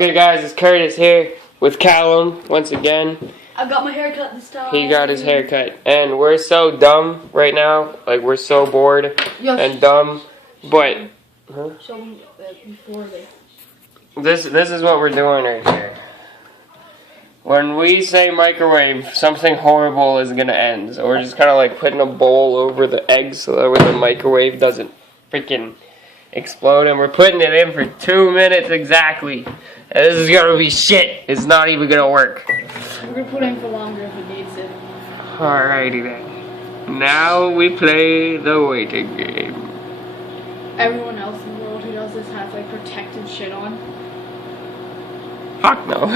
Okay guys, it's Curtis here with Callum once again. I got my hair cut this time. He got his hair cut. And we're so dumb right now. Like, we're so bored and dumb. But, Show me before they... This is what we're doing right here. When we say microwave, something horrible is gonna end. So we're just kind of like putting a bowl over the eggs so that way the microwave doesn't freaking explode. And we're putting it in for 2 minutes exactly. And this is gonna be shit. It's not even gonna work. We're gonna put it in for longer if it needs it. Alrighty then. Now we play the waiting game. Everyone else in the world who does this has like protective shit on. Fuck no.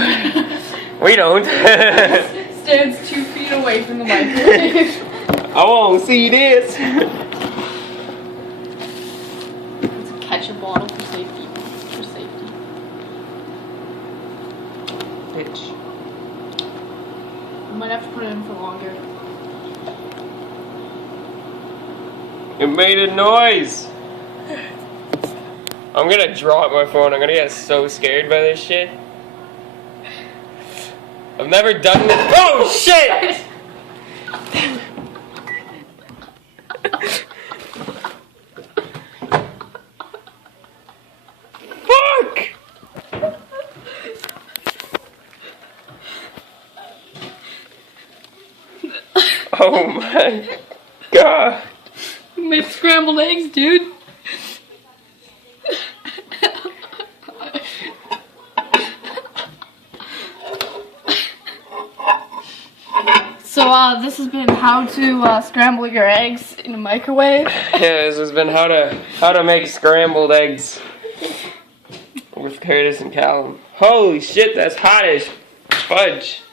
We don't. Stands 2 feet away from the microwave. I won't see this. It's a ketchup bottle for safety. Bitch. I might have to put it in for longer. It made a noise. I'm gonna drop my phone. I'm gonna get so scared by this shit. I've never done this. Oh shit! Fuck! Oh my god. We made scrambled eggs, dude. So, this has been how to scramble your eggs in a microwave. Yeah, this has been how to make scrambled eggs with Curtis and Callum. Holy shit, that's hot as fudge.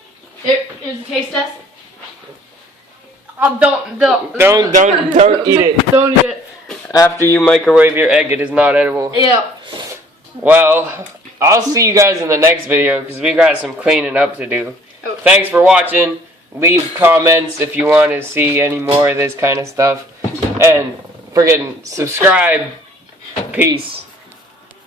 Here's a taste test. Don't eat it. Don't eat it. After you microwave your egg, it is not edible. Yeah. Well, I'll see you guys in the next video because we got some cleaning up to do. Oh. Thanks for watching. Leave comments if you want to see any more of this kind of stuff. And friggin' subscribe. Peace.